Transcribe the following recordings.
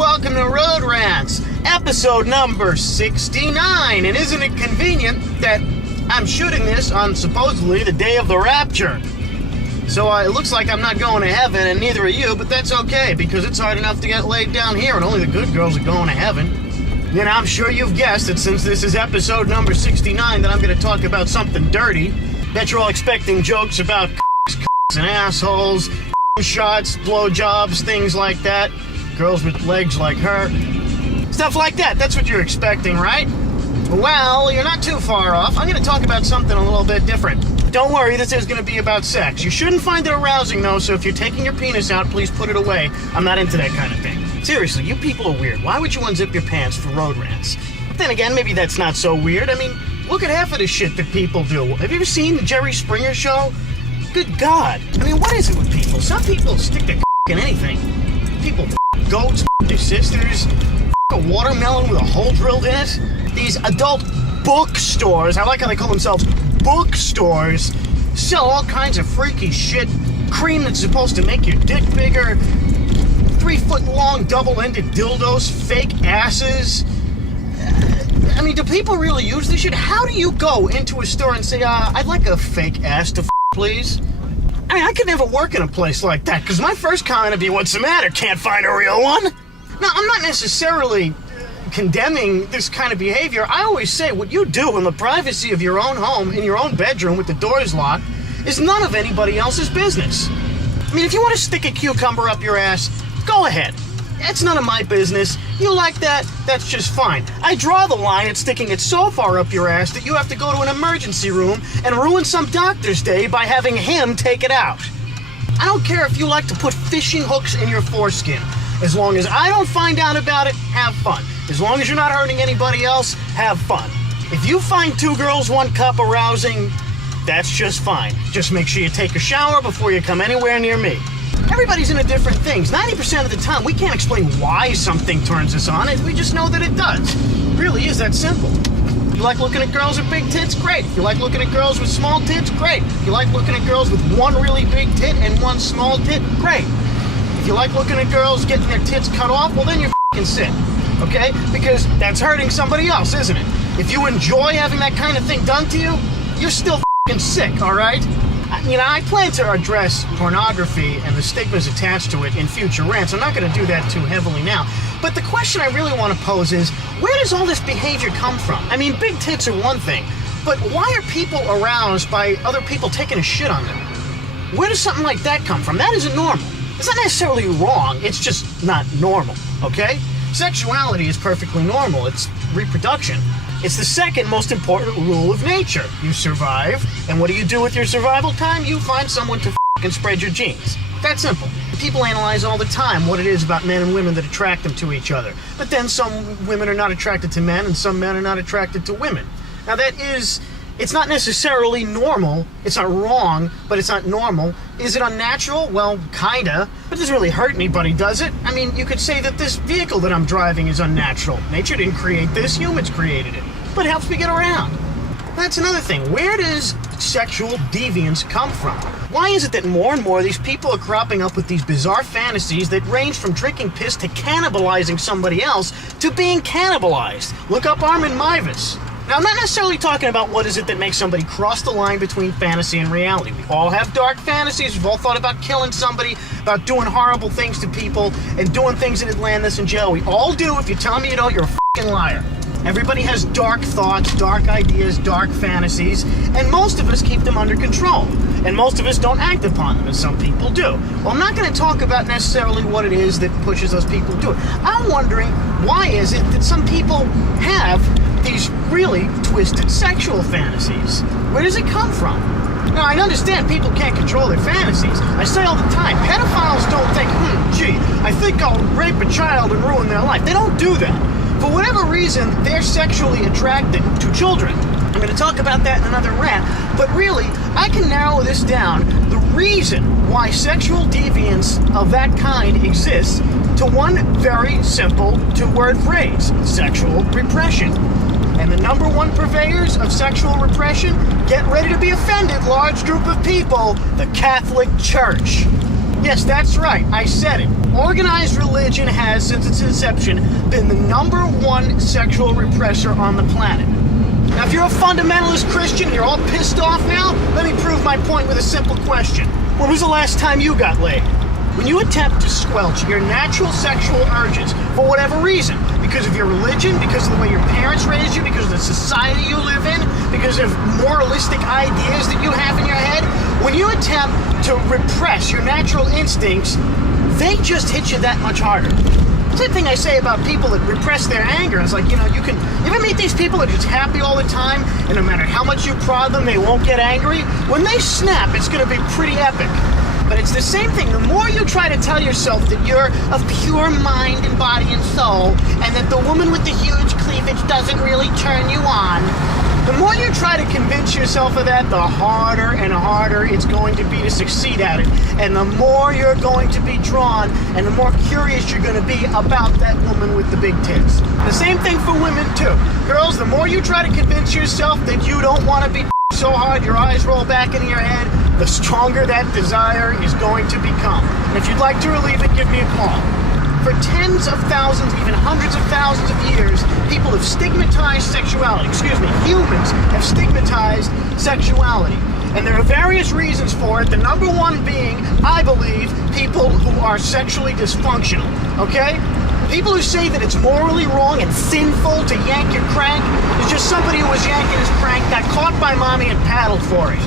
welcome to Road Rants, episode number 69. And isn't it convenient that I'm shooting this on supposedly the day of the rapture? So it looks like I'm not going to heaven, and neither are you, but that's okay, because it's hard enough to get laid down here, and only the good girls are going to heaven. And I'm sure you've guessed that since this is episode number 69 that I'm going to talk about something dirty. Bet you're all expecting jokes about and assholes, shots, blowjobs, things like that. Girls with legs like her. Stuff like that. That's what you're expecting, right? Well, you're not too far off. I'm going to talk about something a little bit different. Don't worry, this is going to be about sex. You shouldn't find it arousing, though, so if you're taking your penis out, please put it away. I'm not into that kind of thing. Seriously, you people are weird. Why would you unzip your pants for road rants? But then again, maybe that's not so weird. I mean, look at half of the shit that people do. Have you ever seen the Jerry Springer show? Good God. I mean, what is it with people? Some people stick their in anything. People goats, their sisters, a watermelon with a hole drilled in it. These adult bookstores, I like how they call themselves bookstores, sell all kinds of freaky shit. Cream that's supposed to make your dick bigger, 3-foot-long double-ended dildos, fake asses. I mean, do people really use this shit? How do you go into a store and say, I'd like a fake ass to please? I mean, I could never work in a place like that, because my first comment would be, what's the matter? Can't find a real one? Now, I'm not necessarily condemning this kind of behavior. I always say what you do in the privacy of your own home, in your own bedroom with the doors locked, is none of anybody else's business. I mean, if you want to stick a cucumber up your ass, go ahead. That's none of my business. You like that? That's just fine. I draw the line at sticking it so far up your ass that you have to go to an emergency room and ruin some doctor's day by having him take it out. I don't care if you like to put fishing hooks in your foreskin. As long as I don't find out about it, have fun. As long as you're not hurting anybody else, have fun. If you find 2 girls, 1 cup arousing, that's just fine. Just make sure you take a shower before you come anywhere near me. Everybody's into different things. 90% of the time, we can't explain why something turns us on. We just know that it does. It really is that simple. If you like looking at girls with big tits, great. If you like looking at girls with small tits, great. If you like looking at girls with 1 really big tit and 1 small tit, great. If you like looking at girls getting their tits cut off, well, then you're f***ing sick. Okay? Because that's hurting somebody else, isn't it? If you enjoy having that kind of thing done to you, you're still f***ing sick, all right? You know, I plan to address pornography and the stigmas attached to it in future rants. I'm not going to do that too heavily now. But the question I really want to pose is, where does all this behavior come from? I mean, big tits are one thing, but why are people aroused by other people taking a shit on them? Where does something like that come from? That isn't normal. It's not necessarily wrong, it's just not normal, okay? Sexuality is perfectly normal. It's reproduction. It's the second most important rule of nature. You survive, and what do you do with your survival time? You find someone to f***ing spread your genes. That simple. People analyze all the time what it is about men and women that attract them to each other. But then some women are not attracted to men, and some men are not attracted to women. Now it's not necessarily normal. It's not wrong, but it's not normal. Is it unnatural? Well, kinda. But it doesn't really hurt anybody, does it? I mean, you could say that this vehicle that I'm driving is unnatural. Nature didn't create this, humans created it. But it helps me get around. That's another thing. Where does sexual deviance come from? Why is it that more and more of these people are cropping up with these bizarre fantasies that range from drinking piss to cannibalizing somebody else to being cannibalized? Look up Armin Mivas. Now, I'm not necessarily talking about what is it that makes somebody cross the line between fantasy and reality. We all have dark fantasies. We've all thought about killing somebody, about doing horrible things to people, and doing things that'd land us in jail. We all do. If you're telling me you don't, you're a f***ing liar. Everybody has dark thoughts, dark ideas, dark fantasies, and most of us keep them under control. And most of us don't act upon them, and some people do. Well, I'm not going to talk about necessarily what it is that pushes those people to do it. I'm wondering, why is it that some people have these really twisted sexual fantasies? Where does it come from? Now, I understand people can't control their fantasies. I say all the time, pedophiles don't think, gee, I think I'll rape a child and ruin their life. They don't do that. For whatever reason, they're sexually attracted to children. I'm going to talk about that in another rant, but really, I can narrow this down. The reason why sexual deviance of that kind exists to one very simple 2-word phrase: sexual repression. And the number 1 purveyors of sexual repression, get ready to be offended, large group of people, the Catholic Church. Yes, that's right. I said it. Organized religion has, since its inception, been the #1 sexual repressor on the planet. Now, if you're a fundamentalist Christian, you're all pissed off now, let me prove my point with a simple question. When was the last time you got laid? When you attempt to squelch your natural sexual urges for whatever reason, because of your religion, because of the way your parents raised you, because of the society you live in, because of moralistic ideas that you have in your head, when you attempt to repress your natural instincts, they just hit you that much harder. Same thing I say about people that repress their anger. It's like, you ever meet these people that are just happy all the time, and no matter how much you prod them, they won't get angry? When they snap, it's going to be pretty epic. But it's the same thing. The more you try to tell yourself that you're of pure mind and body and soul, and that the woman with the huge cleavage doesn't really turn you on, the more you try to convince yourself of that, the harder and harder it's going to be to succeed at it. And the more you're going to be drawn, and the more curious you're going to be about that woman with the big tits. The same thing for women, too. Girls, the more you try to convince yourself that you don't want to be so hard your eyes roll back into your head, the stronger that desire is going to become. And if you'd like to relieve it, give me a call. For tens of thousands, even hundreds of thousands of years, people have stigmatized sexuality. Humans have stigmatized sexuality. And there are various reasons for it. The #1 being, I believe, people who are sexually dysfunctional. Okay? People who say that it's morally wrong and sinful to yank your crank is just somebody who was yanking his crank, got caught by mommy, and paddled for it.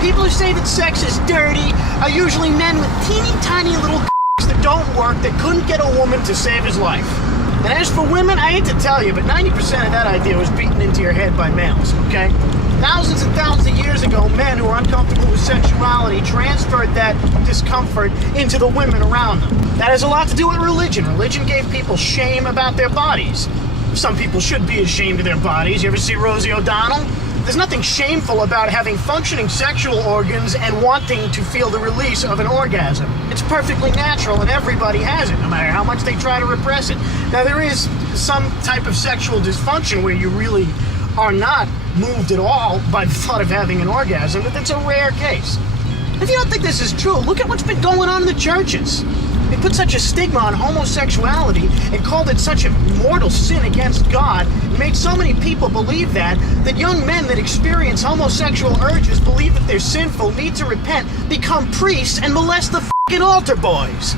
People who say that sex is dirty are usually men with teeny tiny little that don't work, that couldn't get a woman to save his life. And as for women, I hate to tell you, but 90% of that idea was beaten into your head by males, okay? Thousands and thousands of years ago, men who were uncomfortable with sexuality transferred that discomfort into the women around them. That has a lot to do with religion. Religion gave people shame about their bodies. Some people should be ashamed of their bodies. You ever see Rosie O'Donnell? There's nothing shameful about having functioning sexual organs and wanting to feel the release of an orgasm. It's perfectly natural, and everybody has it, no matter how much they try to repress it. Now, there is some type of sexual dysfunction where you really are not moved at all by the thought of having an orgasm, but that's a rare case. If you don't think this is true, look at what's been going on in the churches. They put such a stigma on homosexuality and called it such a mortal sin against God, and made so many people believe that young men that experience homosexual urges, believe that they're sinful, need to repent, become priests, and molest the f***ing altar boys.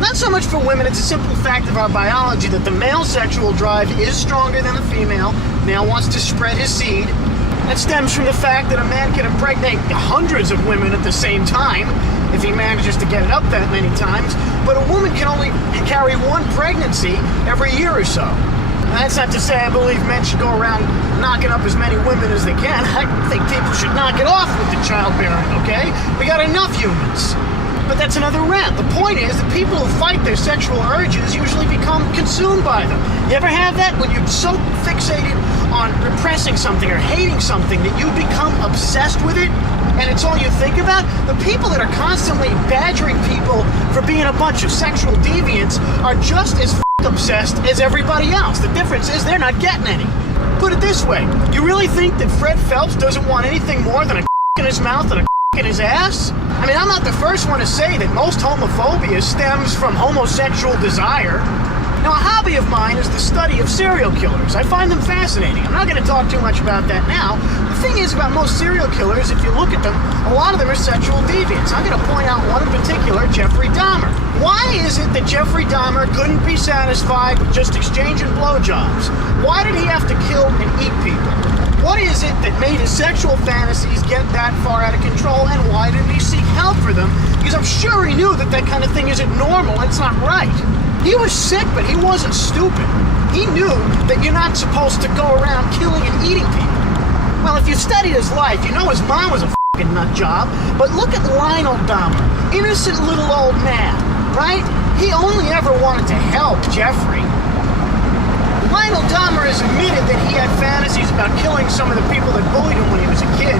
Not so much for women, it's a simple fact of our biology that the male sexual drive is stronger than the female. Male wants to spread his seed. That stems from the fact that a man can impregnate hundreds of women at the same time if he manages to get it up that many times, but a woman can only carry one pregnancy every year or so. Now, that's not to say I believe men should go around knocking up as many women as they can. I think people should knock it off with the childbearing, okay? We got enough humans. But that's another rant. The point is that people who fight their sexual urges usually become consumed by them. You ever have that when you're so fixated on repressing something or hating something that you become obsessed with it and it's all you think about? The people that are constantly badgering people for being a bunch of sexual deviants are just as obsessed as everybody else. The difference is they're not getting any. Put it this way, you really think that Fred Phelps doesn't want anything more than a in his mouth and a in his ass? I mean, I'm not the first one to say that most homophobia stems from homosexual desire. Now, a hobby of mine is the study of serial killers. I find them fascinating. I'm not going to talk too much about that now. The thing is about most serial killers, if you look at them, a lot of them are sexual deviants. I'm going to point out one in particular, Jeffrey Dahmer. Why is it that Jeffrey Dahmer couldn't be satisfied with just exchanging blowjobs? Why did he have to kill and eat people? What is it that made his sexual fantasies get that far out of control, and why didn't he seek help for them? Because I'm sure he knew that that kind of thing isn't normal, it's not right. He was sick, but he wasn't stupid. He knew that you're not supposed to go around killing and eating people. Well, if you studied his life, you know his mom was a f***ing nut job, but look at Lionel Dahmer, innocent little old man, right? He only ever wanted to help Jeffrey. Lionel Dahmer has admitted that he had fantasies about killing some of the people that bullied him when he was a kid.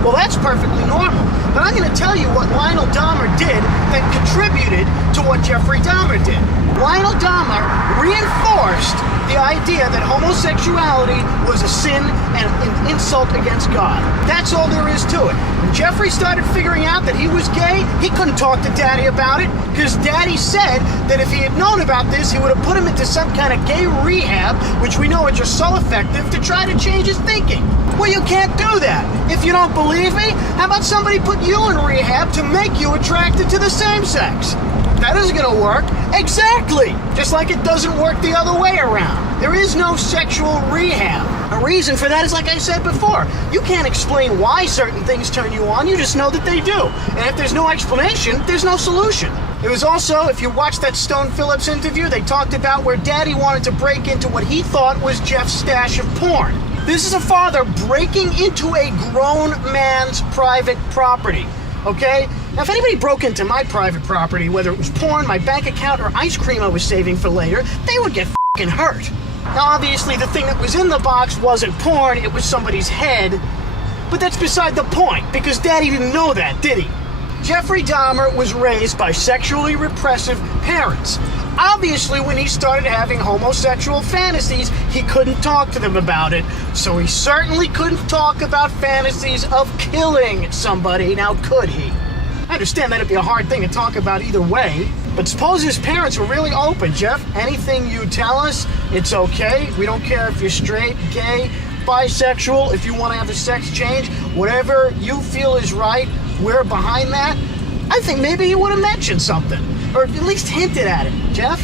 Well, that's perfectly normal. But I'm going to tell you what Lionel Dahmer did that contributed to what Jeffrey Dahmer did. Lionel Dahmer reinforced the idea that homosexuality was a sin and an insult against God. That's all there is to it. When Jeffrey started figuring out that he was gay, he couldn't talk to Daddy about it, because Daddy said that if he had known about this, he would have put him into some kind of gay rehab, which we know are just so effective to try to change his thinking. Well, you can't do that. If you don't believe me, how about somebody put you in rehab to make you attracted to the same sex? That isn't going to work. Exactly. Just like it doesn't work the other way around. There is no sexual rehab. A reason for that is, like I said before, you can't explain why certain things turn you on, you just know that they do. And if there's no explanation, there's no solution. It was also, if you watched that Stone Phillips interview, they talked about where Daddy wanted to break into what he thought was Jeff's stash of porn. This is a father breaking into a grown man's private property, okay? Now, if anybody broke into my private property, whether it was porn, my bank account, or ice cream I was saving for later, they would get f***ing hurt. Now, obviously, the thing that was in the box wasn't porn, it was somebody's head. But that's beside the point, because Daddy didn't know that, did he? Jeffrey Dahmer was raised by sexually repressive parents. Obviously, when he started having homosexual fantasies, he couldn't talk to them about it. So he certainly couldn't talk about fantasies of killing somebody, now could he? I understand that'd be a hard thing to talk about either way, but suppose his parents were really open. Jeff, anything you tell us, it's okay. We don't care if you're straight, gay, bisexual, if you want to have a sex change, whatever you feel is right, we're behind that. I think maybe he would have mentioned something, or at least hinted at it. Jeff,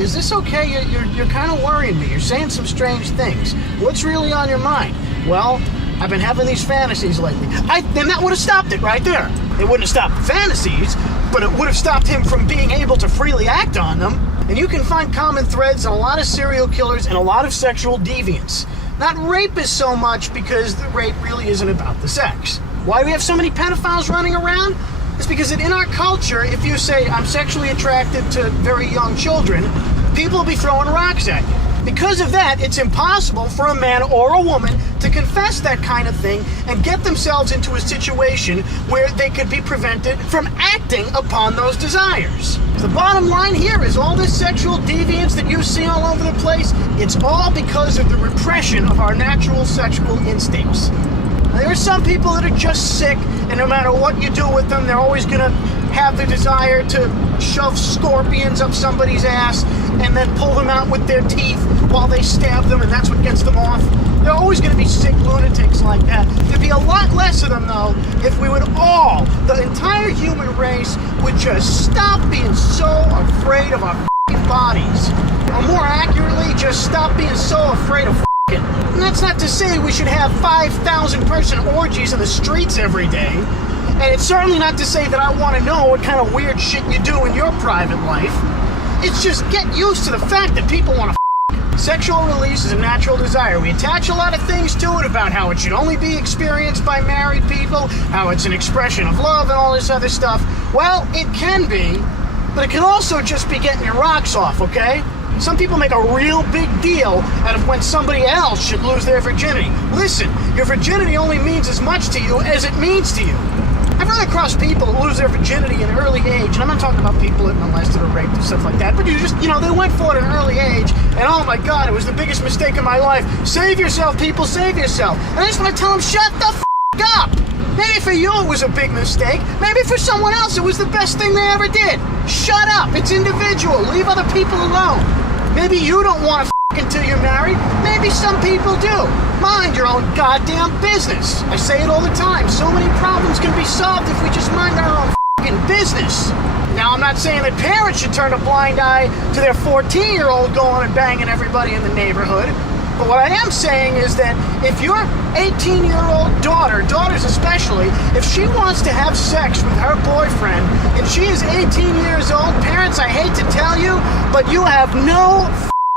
is this okay? You're kind of worrying me. You're saying some strange things. What's really on your mind? Well, I've been having these fantasies lately. Then that would have stopped it right there. It wouldn't have stopped the fantasies, but it would have stopped him from being able to freely act on them. And you can find common threads in a lot of serial killers and a lot of sexual deviants. Not rapists so much, because the rape really isn't about the sex. Why do we have so many pedophiles running around? It's because in our culture, if you say, I'm sexually attracted to very young children, people will be throwing rocks at you. Because of that, it's impossible for a man or a woman to confess that kind of thing and get themselves into a situation where they could be prevented from acting upon those desires. The bottom line here is all this sexual deviance that you see all over the place, it's all because of the repression of our natural sexual instincts. There are some people that are just sick, and no matter what you do with them, they're always going to have the desire to shove scorpions up somebody's ass and then pull them out with their teeth while they stab them, and that's what gets them off. There are always going to be sick lunatics like that. There'd be a lot less of them, though, if we would all, the entire human race, would just stop being so afraid of our bodies. Or more accurately, just stop being so afraid of and that's not to say we should have 5,000 person orgies in the streets every day. And it's certainly not to say that I want to know what kind of weird shit you do in your private life. It's just get used to the fact that people want to Sexual release is a natural desire. We attach a lot of things to it about how it should only be experienced by married people, how it's an expression of love and all this other stuff. Well, it can be, but it can also just be getting your rocks off, okay? Some people make a real big deal out of when somebody else should lose their virginity. Listen, your virginity only means as much to you as it means to you. I've run across people who lose their virginity at an early age, and I'm not talking about people that molested or raped or stuff like that, but they went for it at an early age, and oh my God, it was the biggest mistake of my life. Save yourself, people, save yourself. And I just want to tell them, shut the f*** up. Maybe for you it was a big mistake. Maybe for someone else it was the best thing they ever did. Shut up. It's individual. Leave other people alone. Maybe you don't want to until you're married. Maybe some people do. Mind your own goddamn business. I say it all the time. So many problems can be solved if we just mind our own business. Now, I'm not saying that parents should turn a blind eye to their 14-year-old going and banging everybody in the neighborhood. But what I am saying is that if your 18-year-old daughters especially, if she wants to have sex with her boyfriend and she is 18 years old, parents, I hate to tell you, but you have no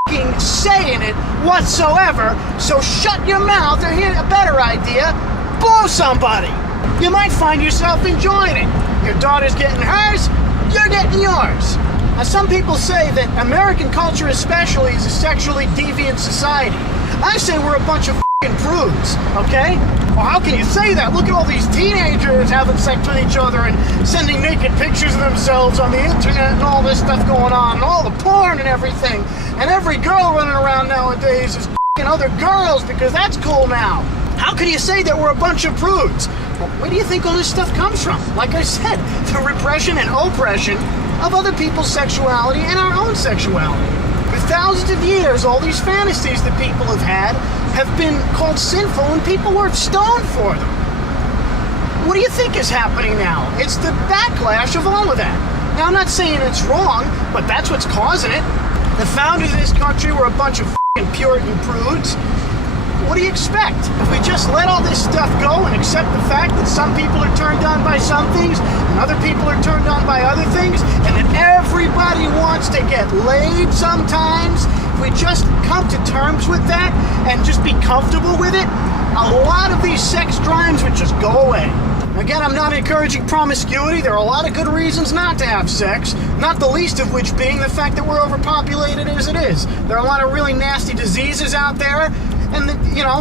f***ing say in it whatsoever, so shut your mouth, or here's a better idea, blow somebody. You might find yourself enjoying it. Your daughter's getting hers, you're getting yours. Now, some people say that American culture especially is a sexually deviant society. I say we're a bunch of f***ing prudes, okay? Well, how can you say that? Look at all these teenagers having sex with each other and sending naked pictures of themselves on the internet and all this stuff going on and all the porn and everything. And every girl running around nowadays is f***ing other girls because that's cool now. How can you say that we're a bunch of prudes? Well, where do you think all this stuff comes from? Like I said, the repression and oppression of other people's sexuality and our own sexuality. For thousands of years, all these fantasies that people have been called sinful and people were stoned for them. What do you think is happening now? It's the backlash of all of that. Now, I'm not saying it's wrong, but that's what's causing it. The founders of this country were a bunch of f***ing Puritan prudes. What do you expect? If we just let all this stuff go and accept the fact that some people are turned on by some things and other people are turned on by other things, and that everybody wants to get laid sometimes, if we just come to terms with that and just be comfortable with it, a lot of these sex drives would just go away. Again, I'm not encouraging promiscuity. There are a lot of good reasons not to have sex, not the least of which being the fact that we're overpopulated as it is. There are a lot of really nasty diseases out there, and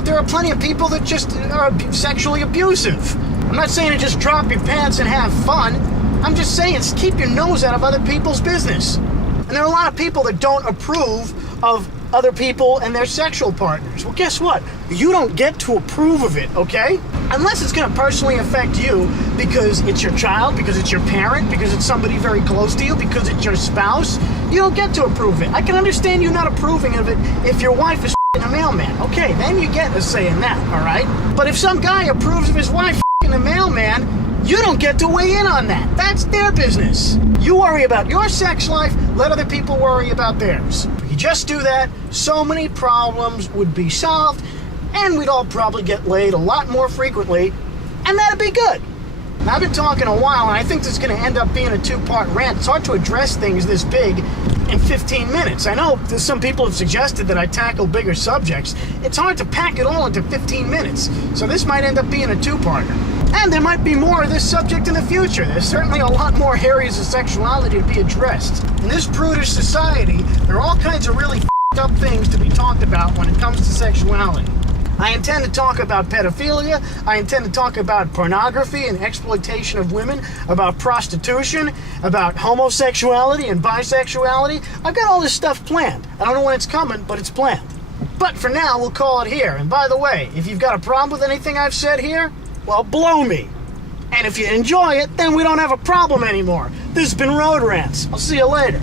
there are plenty of people that just are sexually abusive. I'm not saying to just drop your pants and have fun. I'm just saying keep your nose out of other people's business. And there are a lot of people that don't approve of other people and their sexual partners. Well, guess what? You don't get to approve of it, okay? Unless it's going to personally affect you because it's your child, because it's your parent, because it's somebody very close to you, because it's your spouse, you don't get to approve it. I can understand you not approving of it if your wife is a mailman. Okay, then you get a say in that, all right? But if some guy approves of his wife a mailman, you don't get to weigh in on that. That's their business. You worry about your sex life, let other people worry about theirs. If you just do that, so many problems would be solved, and we'd all probably get laid a lot more frequently, and that'd be good. Now, I've been talking a while, and I think this is going to end up being a two-part rant. It's hard to address things this big in 15 minutes. I know some people have suggested that I tackle bigger subjects. It's hard to pack it all into 15 minutes, so this might end up being a two-parter. And there might be more of this subject in the future. There's certainly a lot more areas of sexuality to be addressed. In this prudish society, there are all kinds of really f***ed up things to be talked about when it comes to sexuality. I intend to talk about pedophilia, I intend to talk about pornography and exploitation of women, about prostitution, about homosexuality and bisexuality. I've got all this stuff planned. I don't know when it's coming, but it's planned. But for now, we'll call it here. And by the way, if you've got a problem with anything I've said here, well, blow me. And if you enjoy it, then we don't have a problem anymore. This has been Road Rants. I'll see you later.